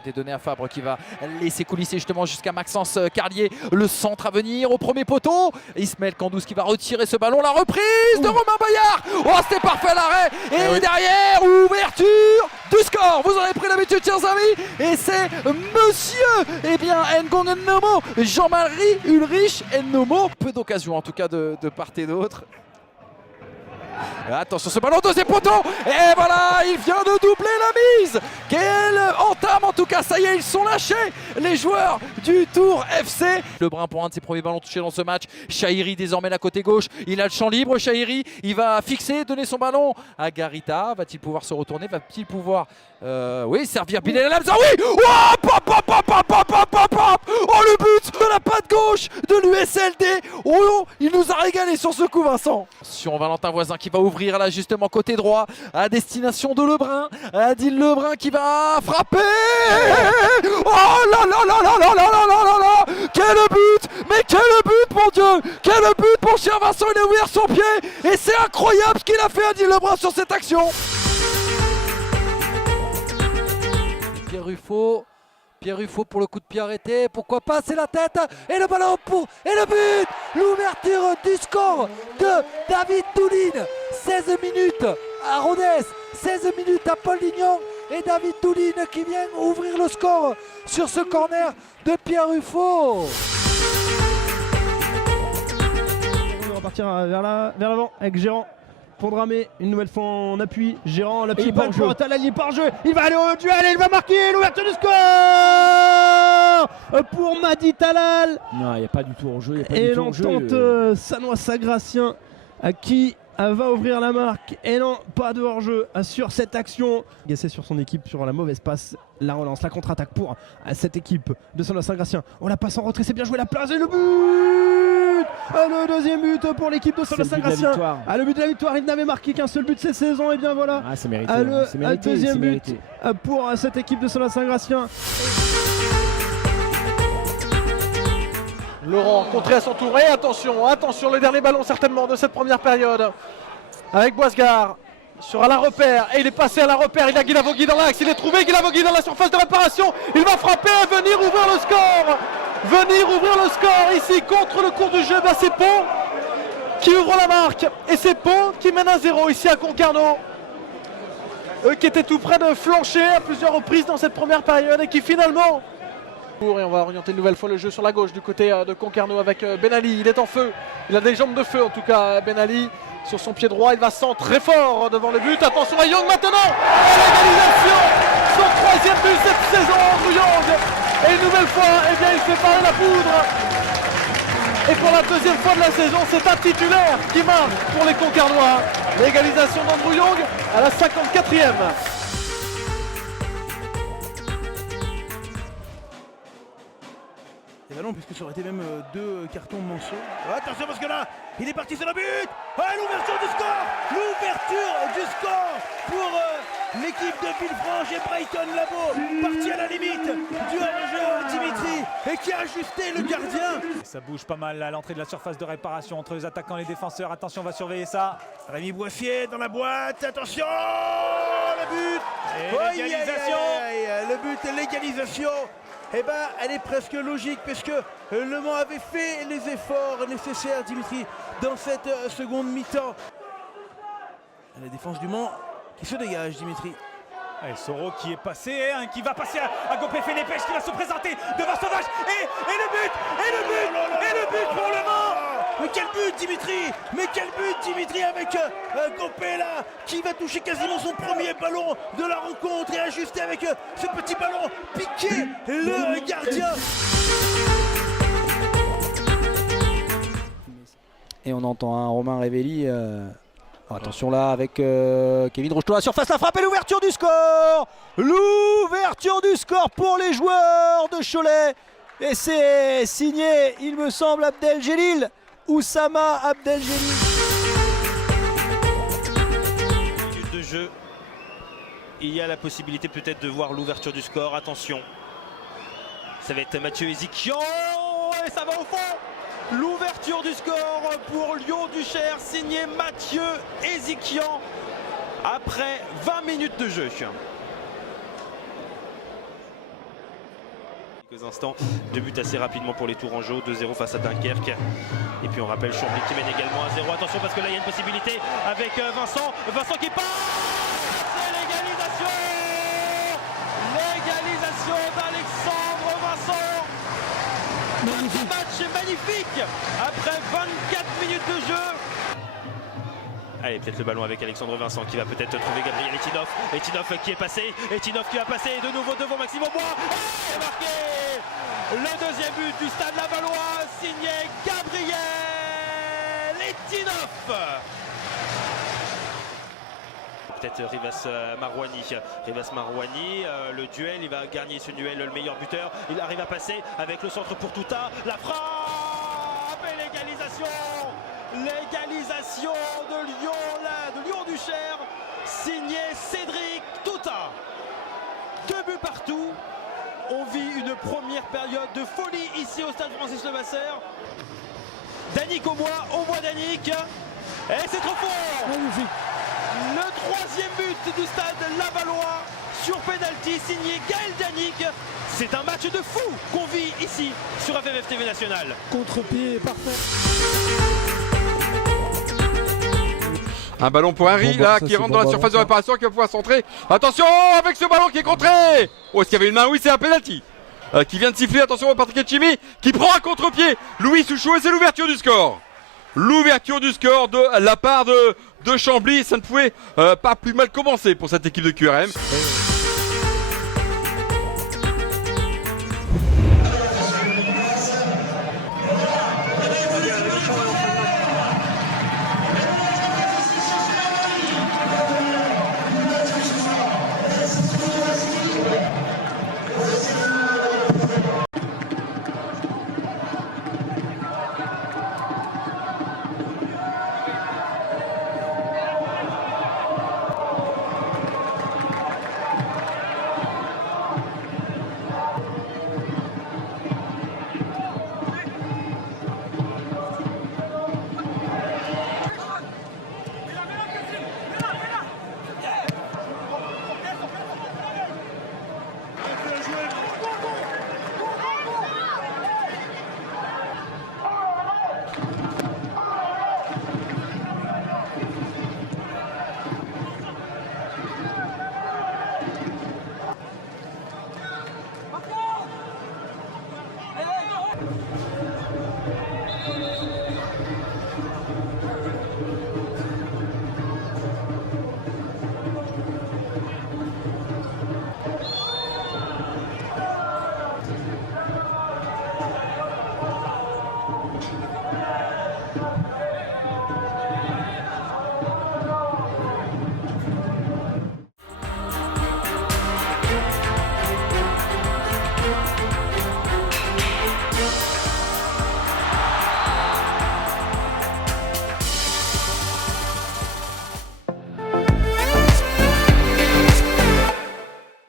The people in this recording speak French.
été donné à Fabre qui va laisser coulisser justement jusqu'à Maxence Carlier. Le centre à venir au premier poteau. Ismaël Kandous qui va retirer ce ballon. La reprise de Romain Bayard. Oh, c'était parfait à l'arrêt. Et derrière, ouverture du score. Vous en avez pris l'habitude, chers amis. Et c'est monsieur Ngong Nnomo, Jean-Marie Ulrich Nnomo. Peu d'occasions en tout cas de part et d'autre. Attention ce ballon, deuxième poteau. Et voilà, il vient de doubler la mise. Quelle entame en tout cas, ça y est, ils sont lâchés, les joueurs du Tours FC. Lebrun pour un de ses premiers ballons touchés dans ce match. Chahiri désormais la côté gauche, il a le champ libre. Chahiri, il va fixer, donner son ballon à Garita. Va-t-il pouvoir se retourner? Va-t-il pouvoir servir Bilal Lamza? Oui. Oh, pop, pop, pop, pop, pop, pop, pop, pop. Oh, le but de la patte gauche de l'USLD. Oh, il nous a régalé sur ce coup, Vincent. Sur Valentin Voisin qui va ouvrir là justement côté droit à destination de Lebrun. Adil Lebrun qui va frapper. Oh là là là là là là là là là là. Quel but! Mais quel but, mon Dieu! Quel but, mon cher Vincent! Il a ouvert son pied et c'est incroyable ce qu'il a fait, Adil Lebrun, sur cette action. Pierre Ruffo pour le coup de pied arrêté, pourquoi pas, c'est la tête et le ballon et le but, l'ouverture du score de David Doulin. 16 minutes à Rodez, 16 minutes à Paul-Lignon et David Doulin qui vient ouvrir le score sur ce corner de Pierre Ruffo. On va repartir vers l'avant avec Gérant. Pour dramer une nouvelle fois en appui, Gérant, la petite balle pour Talali par jeu, il va aller au duel et il va marquer l'ouverture du score pour Madi Talal. Non, il n'y a pas du tout en jeu. Et l'entente Sanois Sagrassien qui va ouvrir la marque. Et non, pas de hors-jeu sur cette action. Gassé sur son équipe sur la mauvaise passe. La relance, la contre-attaque pour cette équipe de Sanois Sagrassien. On la passe en retrait, c'est bien joué, la place et le but. Le deuxième but pour l'équipe de Sanois Sagrassien. Le but de la victoire, il n'avait marqué qu'un seul but cette saison. Et bien voilà, c'est mérité, le deuxième but pour cette équipe de Sanois Sagrassien. Laurent contré à son tour et attention, le dernier ballon certainement de cette première période avec Boisgard sur la repère et il est passé à la repère, il a Guilavogui dans l'axe, il est trouvé Guilavogui dans la surface de réparation, il va frapper et venir ouvrir le score ici contre le cours du jeu. C'est Pau qui ouvre la marque et c'est Pau qui mène 1-0 ici à Concarneau. Eux qui étaient tout près de flancher à plusieurs reprises dans cette première période et qui finalement... Et on va orienter une nouvelle fois le jeu sur la gauche du côté de Concarneau avec Ben Ali. Il est en feu, il a des jambes de feu en tout cas. Ben Ali sur son pied droit, il va centrer fort devant le but. Attention à Young maintenant, l'égalisation, son troisième but cette saison, Andrew Young. Et une nouvelle fois, il fait parler la poudre. Et pour la deuxième fois de la saison, c'est un titulaire qui marque pour les Concarnois. L'égalisation d'Andrew Young à la 54e. Et bah non, puisque ça aurait été même 2 cartons manceaux. Attention parce que là, il est parti sur le but. L'ouverture du score pour l'équipe de Villefranche et Brighton Labo, parti à la limite du hors-jeu Dimitri et qui a ajusté le gardien. Ça bouge pas mal à l'entrée de la surface de réparation entre les attaquants et les défenseurs. Attention, on va surveiller ça. Rémi Boiffier dans la boîte, attention, le but. Et l'égalisation. Le but et l'égalisation. Eh ben, elle est presque logique puisque Le Mans avait fait les efforts nécessaires, Dimitri, dans cette seconde mi-temps. La défense du Mans qui se dégage, Dimitri. Et Soro qui est passé, qui va passer à Gopé Félépèche qui va se présenter devant Sauvage et le but pour Le Mans. Mais quel but Dimitri avec Gopé là qui va toucher quasiment son premier ballon de la rencontre et ajuster avec ce petit ballon piqué le gardien. Et on entend un Romain Révelli. Attention là avec Kevin Rocheteau à la surface, la frappe et l'ouverture du score. L'ouverture du score pour les joueurs de Cholet. Et c'est signé, il me semble, Abdeljelil. Oussama Abdeljelil. Minute de jeu. Il y a la possibilité peut-être de voir l'ouverture du score. Attention. Ça va être Mathieu Ezikian. Et ça va au fond. L'ouverture du score pour Lyon-Duchère, signé Mathieu Ezikian après 20 minutes de jeu. quelques instants. 2 buts assez rapidement pour les Tourangeaux, 2-0 face à Dunkerque. Et puis on rappelle Chambly qui mène également à 0. Attention parce que là il y a une possibilité avec Vincent. Vincent qui passe. C'est l'égalisation. L'égalisation d'Alexandre Vincent. Ce match est magnifique. Après 24 minutes de jeu. Allez, peut-être le ballon avec Alexandre Vincent qui va peut-être trouver Gabriel Etinov. Etinov qui est passé. Etinov qui va passer de nouveau devant Maxime Aubois. Et marqué le deuxième but du Stade Lavallois, signé Gabriel Etinov. Peut-être Rivas Marouani. Rivas Marouani, le duel, il va gagner ce duel, le meilleur buteur. Il arrive à passer avec le centre pour Touta. La frappe et l'égalisation. L'égalisation de Lyon du Cher, signé Cédric Touta. 2 buts partout. On vit une première période de folie ici au stade Francis Levasseur. Danick Aubois Danick. Et c'est trop fort. Magnifique. Le 3e but du stade Lavallois sur pénalty signé Gaël Danick. C'est un match de fou qu'on vit ici sur FFF TV National. Contre-pied parfait. Un ballon pour Henry là qui rentre dans la surface de réparation, qui va pouvoir centrer. Attention avec ce ballon qui est contré. Oh, est-ce qu'il y avait une main? Oui, c'est un penalty qui vient de siffler. Attention Patrick Etchimi qui prend un contre-pied. Louis Souchou et c'est l'ouverture du score. L'ouverture du score de la part de Chambly. Ça ne pouvait pas plus mal commencer pour cette équipe de QRM.